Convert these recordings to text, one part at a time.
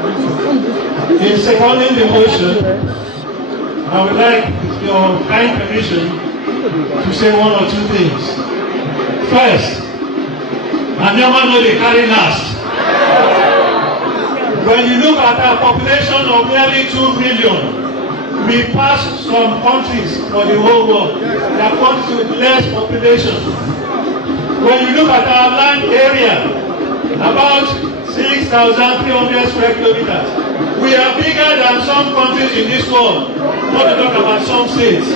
In seconding the motion, I would like your kind permission to say one or two things. First, Anioma no dey carry last. When you look at our population of nearly 2 million, we pass some countries for the whole world. There are countries with less population. When you look at our land area, about 6,300 square kilometers, we are bigger than some countries in this world, not to talk about some states.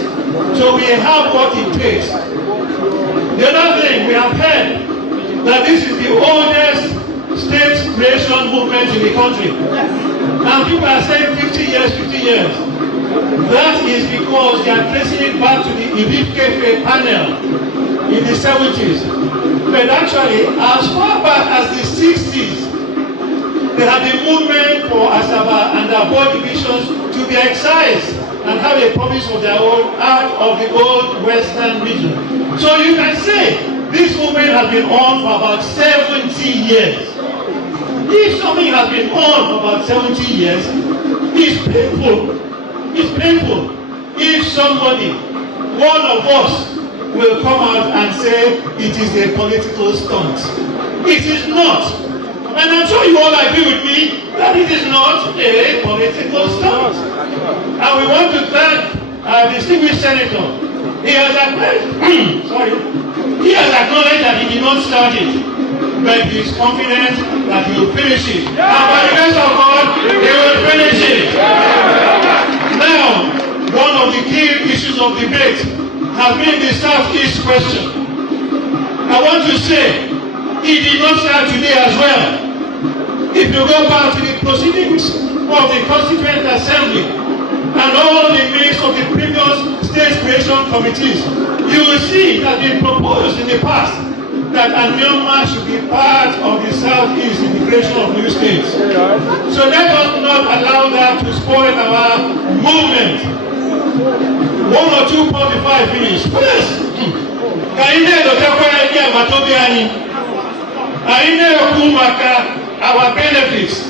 So we have what it takes. The other thing, we have heard that this is the oldest state creation movement in the country. And people are saying 50 years, 50 years. That is because they are tracing it back to the Ibifkefe panel in the 70s. But actually, as far back as the 60s, there had been movement for Asaba and their board divisions to be excised and have a province of their own out of the old western region. So you can say this movement has been on for about 70 years. If something has been on for about 70 years, it's painful. It's painful if somebody, one of us, will come out and say it is a political stunt. It is not. And I'm sure you all agree with me that it is not a political stunt. And we want to thank our distinguished senator. He has acknowledged, he has acknowledged that he did not start it, but he is confident that he will finish it. And by the grace of God, he will finish it. Now, one of the key issues of debate has been the Southeast question. I want to say, it did not start today as well. If you go back to the proceedings of the Constituent Assembly and all the minutes of the previous state creation committees, you will see it has been proposed in the past that Anioma should be part of the Southeast in the creation of new states. So let us not allow that to spoil our movement. One or two points before I finish. First, our benefits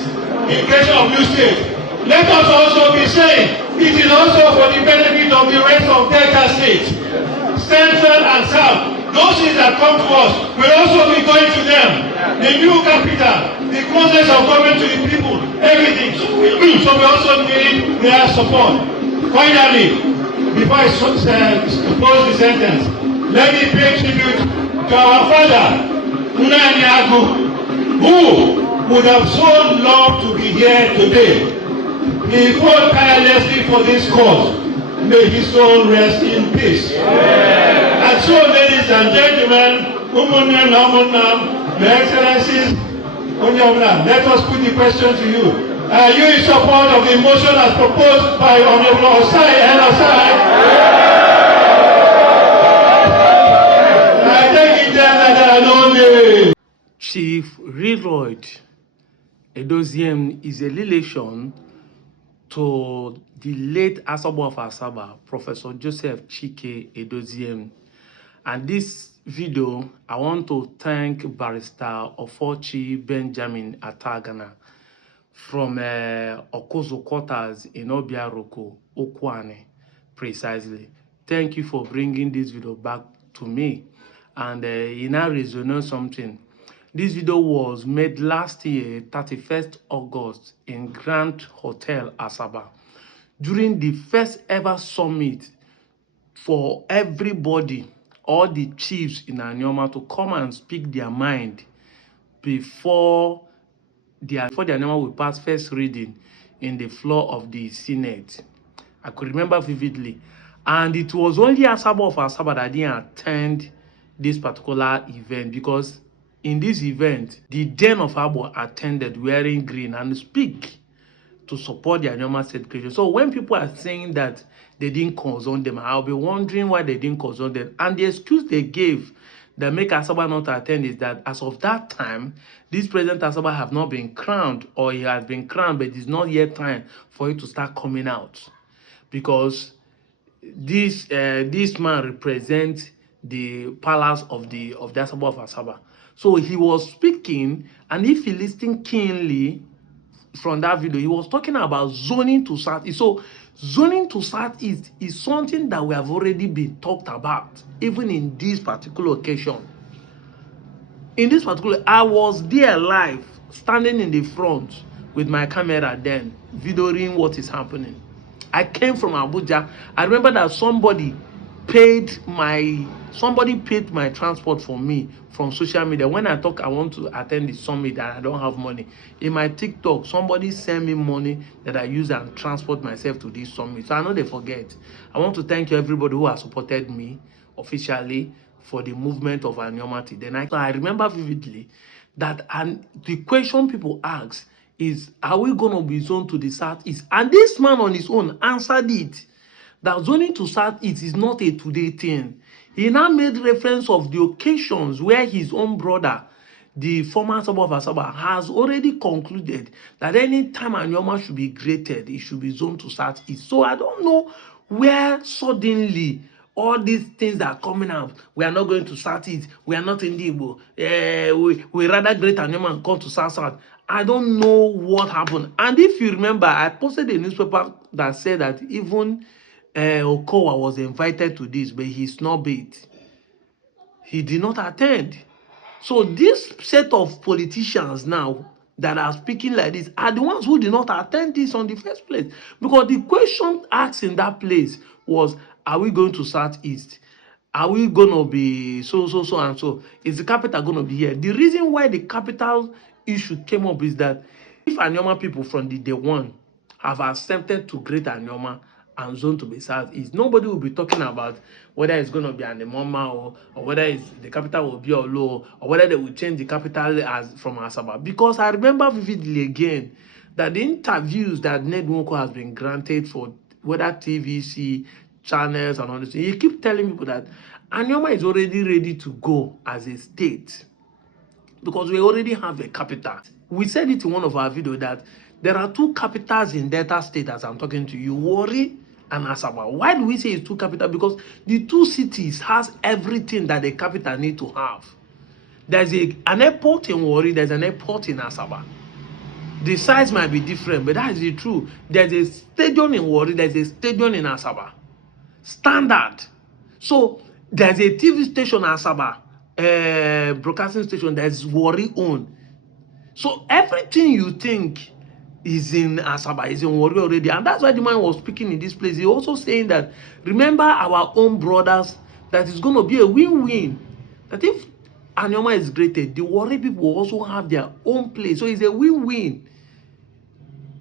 in creation of new states. Let us also be saying it is also for the benefit of the rest of Delta states, Central and South. Those things that come to us will also be going to them. The new capital, the closeness of government to the people, everything. So we also need their support. Finally, before I close the sentence, let me pay tribute to our father, Nanyagwu, who would have so loved to be here today. He fought tirelessly for this cause. May his soul rest in peace. Yeah. And so, ladies and gentlemen, Your Excellencies, let us put the question to you. Are you in support of the motion as proposed by Honorable Osai and Osai? I take it that there are no names. Chief Reload Edoziem is a relation to the late Asagba of Asaba, Professor Joseph Chike Edoziem. And this video, I want to thank Barrister Ofochi Benjamin Atagana from Okozo quarters in Obiaroko, Okwane, precisely. Thank you for bringing this video back to me. And it now resonates something. This video was made last year, 31st August, in Grand Hotel, Asaba, during the first ever summit for everybody, all the chiefs in Anioma, to come and speak their mind before the Anioma will pass first reading in the floor of the Senate. I could remember vividly. And it was only Asaba of Asaba that didn't attend this particular event, because in this event, the Den of Abo attended wearing green and speak to support the Anioma state creation. So when people are saying that they didn't consult them, I'll be wondering why they didn't consult them. And the excuse they gave that make Asaba not attend is that as of that time, this President Asaba have not been crowned, or he has been crowned, but it's not yet time for it to start coming out, because this man represents the palace of the Asaba of Asaba. So he was speaking, and if you listen keenly from that video, he was talking about zoning to Southeast. So zoning to Southeast is something that we have already been talked about, even in this particular occasion. In this particular, I was there live, standing in the front with my camera then, videoing what is happening. I came from Abuja. I remember that somebody paid my transport for me from social media. When I talk I want to attend the summit and I don't have money, in my TikTok somebody send me money that I use and transport myself to this summit. So I know they forget. I want to thank you everybody who has supported me officially for the movement of Anioma. Then I remember vividly that, and the question people ask is, are we going to be zoned to the Southeast? And this man on his own answered it, that zoning to Southeast is not a today thing. He now made reference of the occasions where his own brother, the former Asaba of Asaba, has already concluded that any time Anioma should be created, it should be zoned to Southeast. So I don't know where suddenly all these things that are coming out, we are not going to Southeast, we are not in the Igbo, we rather great Anioma and come to South. I don't know what happened. And if you remember, I posted a newspaper that said that even Okowa was invited to this, but he snubbed it. He did not attend. So this set of politicians now that are speaking like this are the ones who did not attend this on the first place. Because the question asked in that place was, are we going to Southeast? Are we going to be so and so? Is the capital going to be here? The reason why the capital issue came up is that if Anioma people from the day one have accepted to create Anioma and zone to be Southeast, nobody will be talking about whether it's going to be Anioma or whether it's, the capital will be Olo, or whether they will change the capital as from Asaba. Because I remember vividly again that the interviews that Ned Nwoko has been granted for whether TVC channels and all this, he keep telling people that Anioma is already ready to go as a state because we already have a capital. We said it in one of our videos that there are two capitals in Delta State as I'm talking to you, Warri and Asaba. Why do we say it's two capitals? Because the two cities has everything that the capital need to have. There's an airport in Warri, there's an airport in Asaba. The size might be different, but that is the truth. There's a stadium in Warri, there's a stadium in Asaba. Standard. So there's a TV station in Asaba, broadcasting station that's Warri owned. So everything you think is in Asaba, is in Warri already. And that's why the man was speaking in this place. He also saying that, remember our own brothers, that is going to be a win-win. That if Anioma is created, the Warri people also have their own place. So it's a win-win.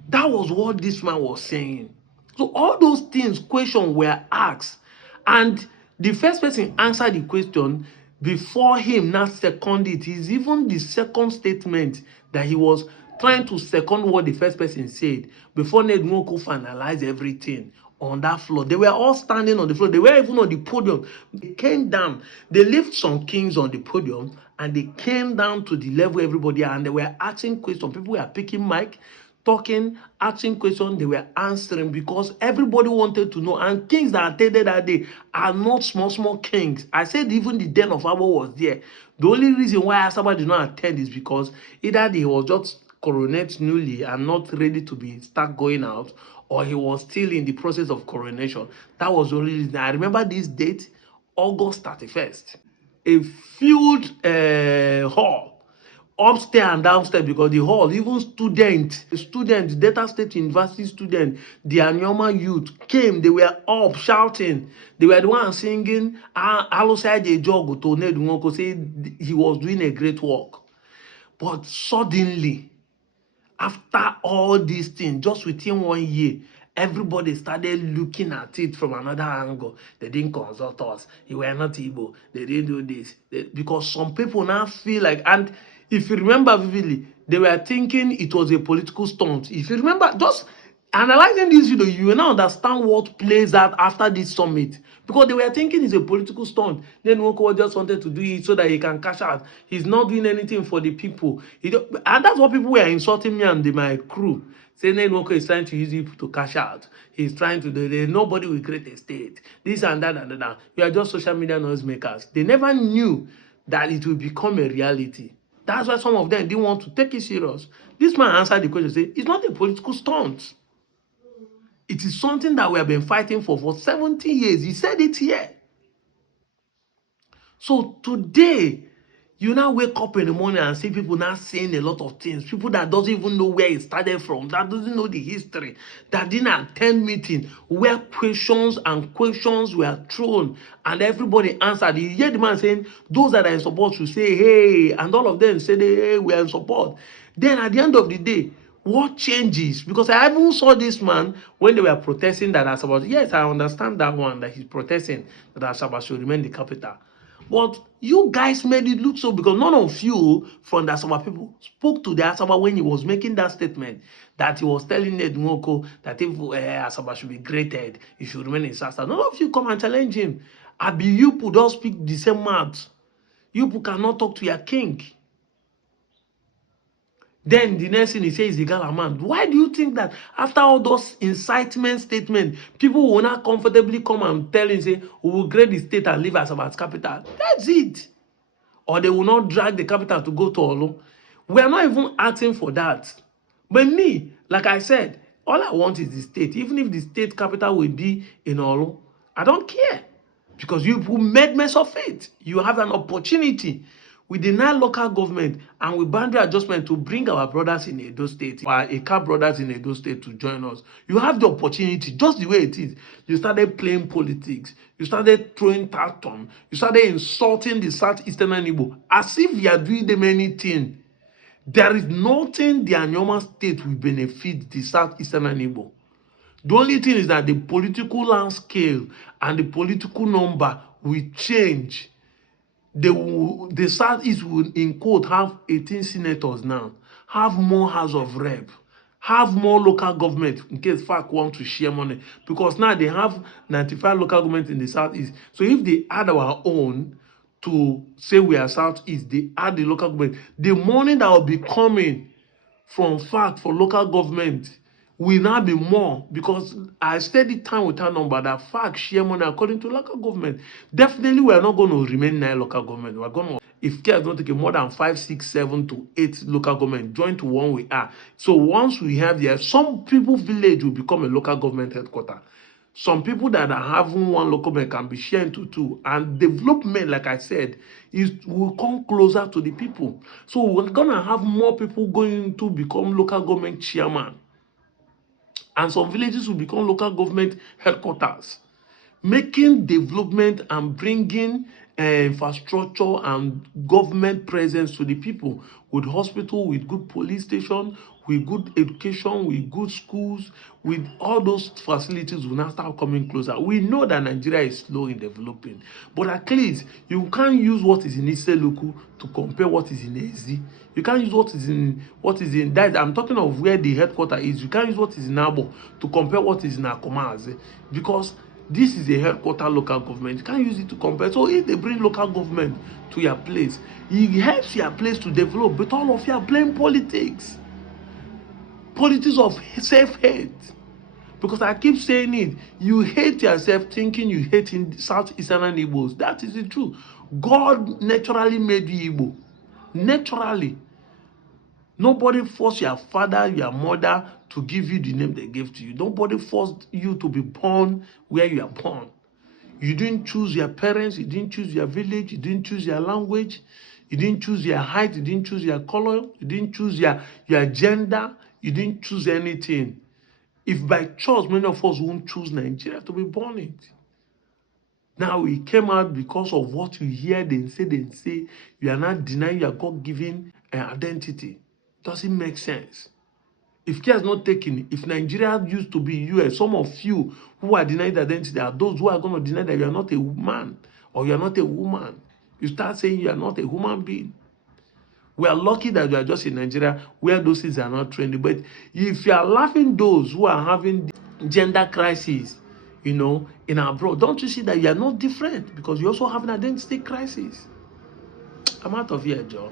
That was what this man was saying. So all those things, questions were asked. And the first person answered the question before him now second it. Is even the second statement that he was trying to second what the first person said before Ned Nwoko finalized everything on that floor. They were all standing on the floor. They were even on the podium. They came down. They left some kings on the podium and they came down to the level everybody, and they were asking questions. People were picking mic, talking, asking questions, they were answering because everybody wanted to know. And kings that attended that day are not small kings. I said even the den of Abo was there. The only reason why Asaba did not attend is because either he was just coronated newly and not ready to be start going out, or he was still in the process of coronation. That was the only reason. I remember this date, August 31st. A filled hall, upstairs and downstairs, because the hall, even students, Delta State University students, the Anioma youth came. They were up shouting. They were the ones singing alongside a jog to Ned Nwoko, say he was doing a great work. But suddenly, after all these things, just within 1 year, everybody started looking at it from another angle. They didn't consult us. You were not Igbo. They didn't do this. Because some people now feel like, and if you remember vividly, they were thinking it was a political stunt. If you remember, just analyzing this video, you will now understand what plays out after this summit. Because they were thinking it's a political stunt. Then Nwoko just wanted to do it so that he can cash out. He's not doing anything for the people. And that's what people were insulting me and my crew. Saying Nwoko is trying to use it to cash out. He's trying to do this. Nobody will create a state. This and that and that. You are just social media noisemakers. They never knew that it will become a reality. That's why some of them didn't want to take it serious. This man answered the question, say, it's not a political stunt. It is something that we have been fighting for 70 years. He said it here. So today, you now wake up in the morning and see people now saying a lot of things. People that doesn't even know where it started from, that doesn't know the history, that didn't attend meeting, where questions and questions were thrown and everybody answered. You hear the man saying, those that are in support should say, hey, and all of them say, hey, we are in support. Then at the end of the day, what changes? Because I even saw this man when they were protesting that Asaba. Yes, I understand that one, that he's protesting that Asaba should remain the capital. But you guys made it look so, because none of you from the Asaba people spoke to the Asaba when he was making that statement, that he was telling Edmoko that if Asaba should be graded, he should remain in Sasa. None of you come and challenge him. Abi, you people don't speak the same mouth. You people cannot talk to your king. Then the next thing he says is the Galaman. Why do you think that after all those incitement statements, people will not comfortably come and tell him, say, we will grade the state and leave Asaba as capital? That's it. Or they will not drag the capital to go to Olu. We are not even asking for that. But me, like I said, all I want is the state. Even if the state capital will be in Olu, I don't care. Because you made mess of it. You have an opportunity with the 9 local government and with boundary adjustment to bring our brothers in Edo State, our Eka brothers in Edo State, to join us. You have the opportunity, just the way it is. You started playing politics. You started throwing tartan. You started insulting the Southeastern Igbo as if you are doing them anything. There is nothing the Anioma state will benefit the Southeastern Igbo. The only thing is that the political landscape and the political number will change. The Southeast will, in quote, have 18 senators now, have more House of Rep, have more local government in case FAC want to share money. Because now they have 95 local government in the Southeast. So if they add our own to say we are Southeast, they add the local government, the money that will be coming from FAC for local government will now be more, because I steady time with that number that FAC share money according to local government. Definitely, we are not going to remain 9 local government. We are going to, if care is not taking more than 5, 6, 7 to 8 local government, join to one we are. So once we have there, some people village will become a local government headquarter. Some people that are having one local government can be shared into 2, and development, like I said, will come closer to the people. So we're gonna have more people going to become local government chairman, and some villages will become local government headquarters, making development and bringing infrastructure and government presence to the people, with hospital, with good police station, with good education, with good schools, with all those facilities will now start coming closer. We know that Nigeria is slow in developing, but at least you can't use what is in Iseluku to compare what is in Ezi. You can't use what is in that. I'm talking of where the headquarters is. You can't use what is in Abo to compare what is in Akomaze, because this is a headquarter local government. You can't use it to compare. So if they bring local government to your place, it helps your place to develop. But all of you are playing politics. Politics of self-hate. Because I keep saying it, you hate yourself thinking you hate in Southeastern Igbos. That is the truth. God naturally made you Igbo. Naturally. Nobody forced your father, your mother to give you the name they gave to you. Nobody forced you to be born where you are born. You didn't choose your parents, you didn't choose your village, you didn't choose your language, you didn't choose your height, you didn't choose your color, you didn't choose your gender, you didn't choose anything. If by choice, many of us won't choose Nigeria to be born in. Now we came out because of what you hear them say, you are not denying your God-given identity. Doesn't make sense. If care is not taken, if Nigeria used to be US, some of you who are denying the identity are those who are going to deny that you are not a man or you are not a woman. You start saying you are not a human being. We are lucky that we are just in Nigeria where those things are not trendy. But if you are laughing those who are having gender crisis, in abroad, don't you see that you are not different? Because you also have an identity crisis. I'm out of here, John.